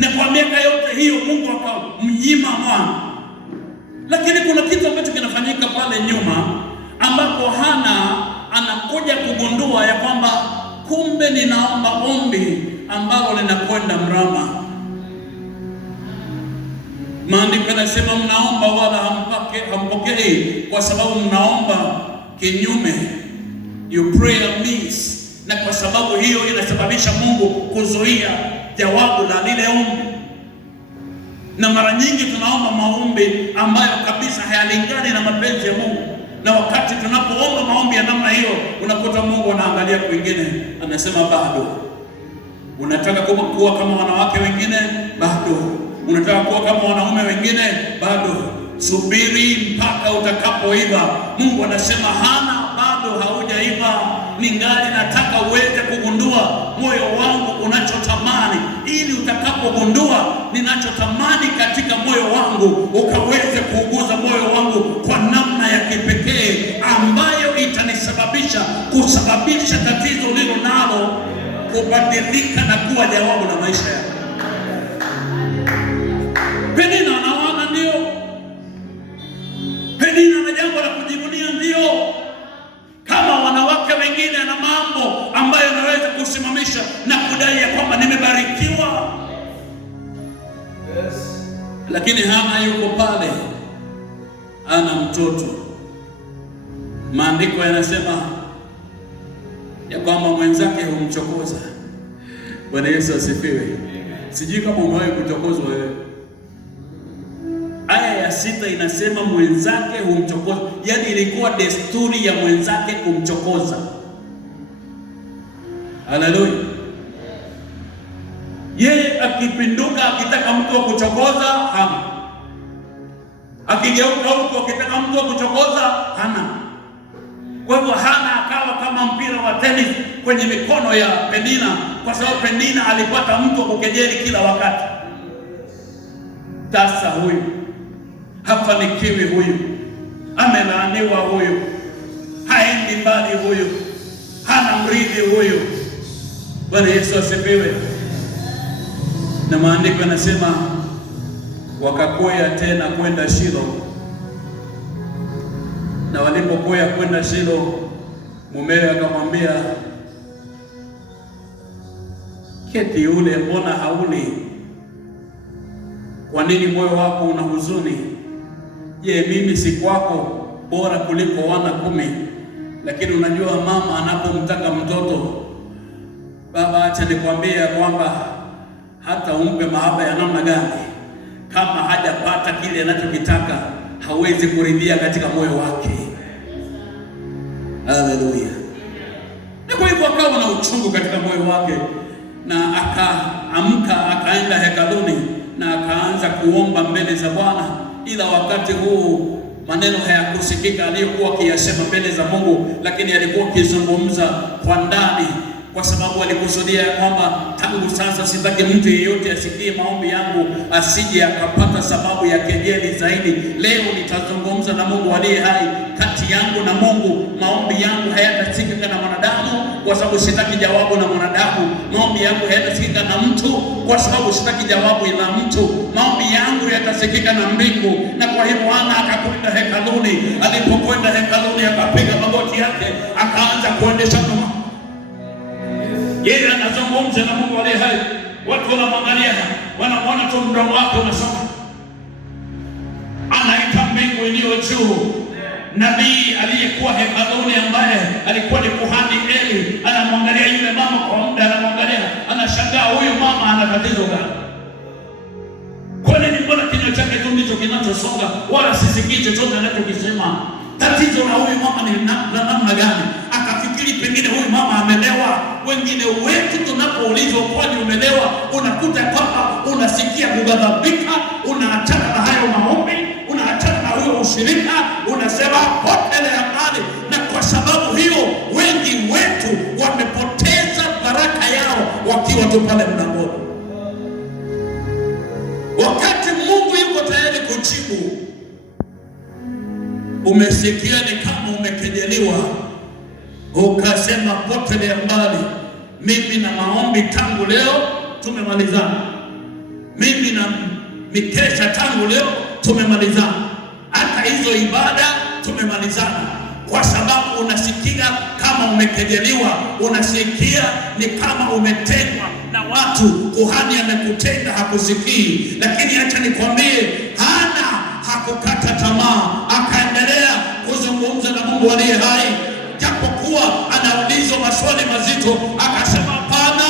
na kwa miaka yote hiyo Mungu akamnyima mwana. Lakini kuna kitu ambacho kinafanyika pale nyuma, ambapo Hana anakuja kugundua ya kwamba kumbe ninaomba ombi ambalo linakwenda mrama. Maandiko yanasema mnaomba wala hampokei kwa sababu mnaomba kinyume. You pray amiss. Na kwa sababu hiyo inasababisha Mungu kuzuia jawabu la lile ombi. Na mara nyingi tunaomba maombi ambayo kabisa hayalingani na mapenzi ya Mungu. Na wakati tunapoomba maombi ya namna hiyo, unakuta Mungu anaangalia kwingine, anasema bado. Unataka kuwa kama wanawake wengine? Bado. Unataka kuwa kama wanaume wengine? Bado. Subiri mpaka utakapoiva. Mungu anasema Hana, bado haujaiva. Ningali nataka uweze kugundua moyo wangu unachotamani, ili utakapogundua ninachotamani katika moyo wangu, ukaweze kuuguza moyo wangu kwa namna ya kipekee ambayo itanisababisha kusababisha tatizo lilo nalo kubadilika na kuwa jawabu la maisha yako. Penina anaona ndio. Penina ana jambo la kujivunia ndio. Kama wanawake wengine ana mambo ambayo anaweza kusimamisha na kudai ya kwamba nimebarikiwa. Yes. Lakini Hana yuko pale, ana mtoto. Maandiko yanasema ya kwamba mwenzake humchokoza. Bwana Yesu asifiwe. Sijui kama umewahi kuchokozwa wewe. Aya ya 6 inasema mwenzake humchokoza. Yaani ilikuwa desturi ya mwenzake kumchokoza. Haleluya. Yeye akipinduka akitaka mtu wa kuchokoza, hana. Akigeuka huko akitaka mtu wa kuchokoza, hana. Kwa hivyo Hana akawa kama mpira wa tennis kwenye mikono ya Penina, kwa sababu Penina alipata mtu wa kukejeli kila wakati. Sasa huyu hafanikiwi, huyu amelaaniwa, huyu haendi mbali, huyu hana mrithi, huyu. Bwana Yesu asifiwe. Na maandiko yanasema wakakwea tena kwenda Shilo. Na walipokwea kwenda Shilo, mumewe akamwambia, keti ule, mbona hauli? Kwa nini moyo wako una huzuni? Je, mimi si kwako bora kuliko wana 10? Lakini unajua mama anapomtaka mtoto, baba, acha nikwambie kwamba hata umpe mahaba ya namna gani, kama hajapata kile anachokitaka hawezi kuridhia katika moyo wake. Haleluya. Na kwa hivyo akawa na uchungu katika moyo wake, na akaamka akaenda hekaluni na akaanza kuomba mbele za Bwana. Ila wakati huu maneno hayakusikika aliyokuwa akiyasema mbele za Mungu, lakini alikuwa akizungumza kwa ndani, kwa sababu alikusudia kwamba tangu sasa sitaki mtu yeyote asikie maombi yangu asije akapata sababu ya kejeli zaidi. Leo nitazungumza na Mungu aliye hai. Kati yangu na Mungu maombi yangu hayatasikika na mwanadamu, kwa sababu sitaki jawabu na mwanadamu. Maombi yangu hayatasikika na mtu, kwa sababu sitaki jawabu la mtu. Maombi yangu yatasikika na mbingu. Na kwa hivyo Hana akakwenda hekaluni. Alipokwenda hekaluni akapiga magoti yake, akaanza kuendesha dua. Yeye anazungumza na Mungu aliye hai. Watu wanamwangalia, wanaona tu mdomo wake unasoma. Anaita mbingu iliyo juu. Nabii aliyekuwa hekaluni ambaye alikuwa ni kuhani Eli anamwangalia yule mama kwa muda, anamwangalia, anashangaa, huyu mama ana tatizo gani? Kwa nini mbona kinywa chake tu ndicho kinachosonga, wala sisikii chochote anachokisema? Tatizo la huyu mama ni namna gani? Akafikiri pengine huyu mama amelewa. Wengine wetu tunapoulizwa kwani umelewa, unakuta kwamba unasikia kughadhabika, unaachana na hayo maombi, unaachana na huyo ushirika, unasema potelea mbali. Na kwa sababu hiyo wengi wetu wamepoteza baraka yao wakiwa tu pale mlangoni. Wakati Mungu yuko tayari kujibu, umesikia ni kama umekejeliwa, ukasema potelea mbali. Mimi na maombi tangu leo tumemalizana. Mimi na mikesha tangu leo tumemalizana, hata hizo ibada tumemalizana, kwa sababu unasikia kama umekejeliwa, unasikia ni kama umetengwa na watu. Kuhani amekutenga, hakusikii. Lakini acha nikwambie, Hana hakukata tamaa, akaendelea kuzungumza na Mungu aliye hai, japokuwa anaulizwa maswali mazito. Akasema, hapana,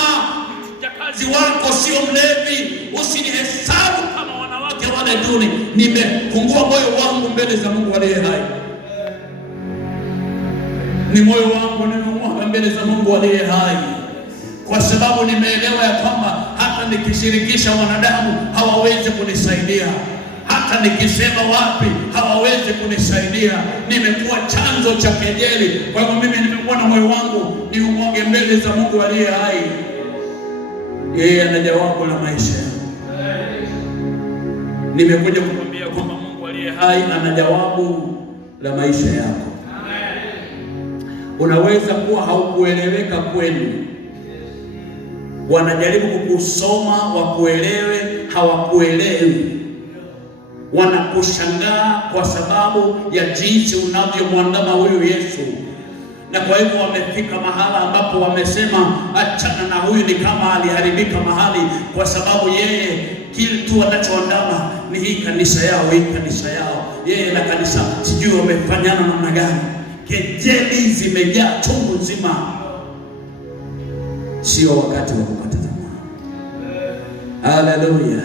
mjakazi wako sio mlevi, usinihesabu kama wanawake wale duni. Nimefungua moyo wangu mbele za Mungu aliye hai, ni moyo wangu nimemwaga mbele za Mungu aliye hai, kwa sababu nimeelewa ya kwamba hata nikishirikisha wanadamu hawawezi kunisaidia, hata nikisema wapi hawawezi kunisaidia. Nimekuwa chanzo cha kejeli. Kwa hivyo mimi nimekuwa na moyo wangu niumwage mbele za Mungu aliye hai. Yeye ana jawabu la maisha. Nimekuja kukwambia kwamba Mungu aliye hai ana jawabu la maisha yako. Unaweza kuwa haukueleweka kwenu, wanajaribu kukusoma wakuelewe, hawakuelewi. Wanakushangaa kwa sababu ya jinsi unavyomwandama huyu Yesu, na kwa hivyo wamefika mahala ambapo wamesema, achana na huyu, ni kama aliharibika mahali, kwa sababu yeye kitu anachoandama ni hii kanisa yao, hii kanisa yao, yeye na kanisa sijui wamefanyana namna gani. Kejeli zimejaa chungu nzima. Sio wakati wa kupata tamaa. Haleluya.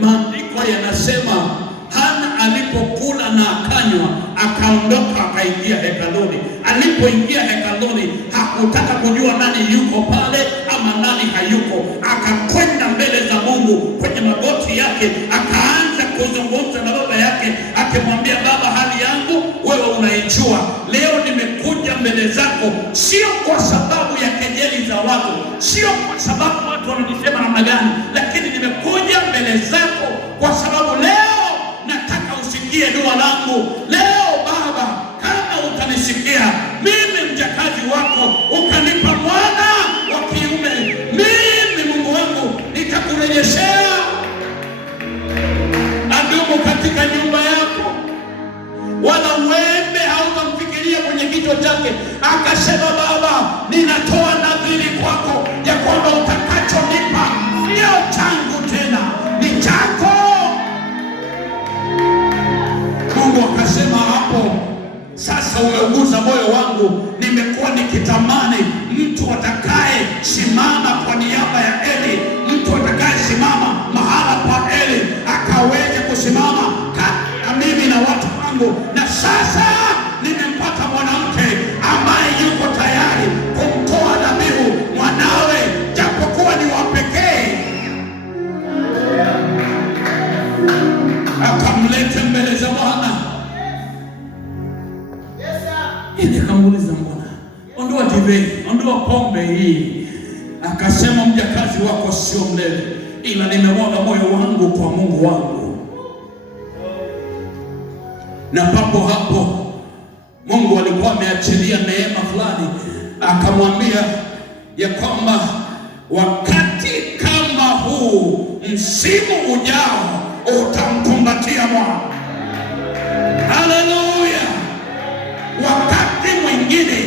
Maandiko yanasema Hana alipokula na akanywa, akaondoka akaingia hekaluni. Alipoingia hekaluni, hakutaka kujua nani yuko pale ama nani hayuko. Akakwenda mbele za Mungu kwenye magoti yake, akaanza kuzungumza na baba yake, akimwambia, Baba, hali yangu wewe unaijua. Leo nimekuja mbele zako sio kwa sababu ya kejeli za watu, sio kwa sababu watu wananisema namna gani, lakini nimekuja mbele zako kwa sababu leo nataka usikie dua langu. Leo Baba, kama utanisikia mimi mjakazi wako, ukanipa mwana wa kiume, mimi Mungu wangu nitakurejeshea adumu katika nyumba yako, wala uembe hautamfikiria kwenye kichwa chake. Akasema, Baba, ninatoa nadhiri kwako ya kwamba utakachonipa sio changu tena, ni chako. Mungu akasema, hapo sasa umeuguza moyo wangu. Nimekuwa nikitamani mtu atakaye simama kwa niaba ya Eli, mtu atakaye simama mahala pa Eli, akaweze kusimama kati ya mimi na watu wangu. Na sasa nimempata mwanamke ambaye yuko tayari kumtoa dhabihu mwanawe, japokuwa ni wa pekee, akamleta mbele za Bwana. Nikamuuliza, Bwana, ondoa divai, ondoa pombe hii. Akasema, mjakazi wako sio mlevi, ila nimemwaga moyo wangu kwa Mungu wangu. Na papo hapo Mungu alikuwa ameachilia neema fulani, akamwambia ya kwamba wakati kama huu, msimu ujao, utamkumbatia Bwana. Haleluya. Wakati mwingine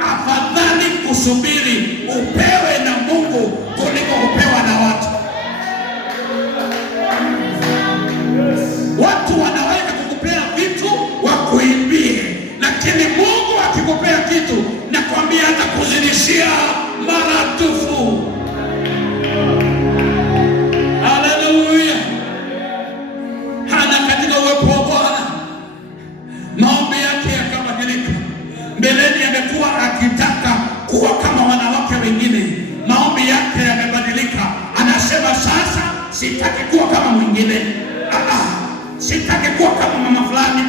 afadhali kusubiri upewe na Mungu kuliko kupewa na watu. Watu wanaweza kukupea vitu wakuimbie, lakini Mungu akikupea kitu, nakwambia atakuzidishia maradufu. Haleluya. Hana katika uwepo wa Bwana, maombi yake yakabadilika. Mbeleni amekuwa akitaka kuwa kama wanawake wengine, maombi yake yamebadilika. Anasema, sasa sitaki kuwa kama mwingine, sitaki kuwa kama mama fulani,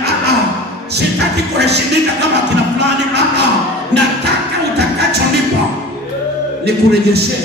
sitaki kuheshimika kama kina fulani, nataka utakachonipa nikurejeshe.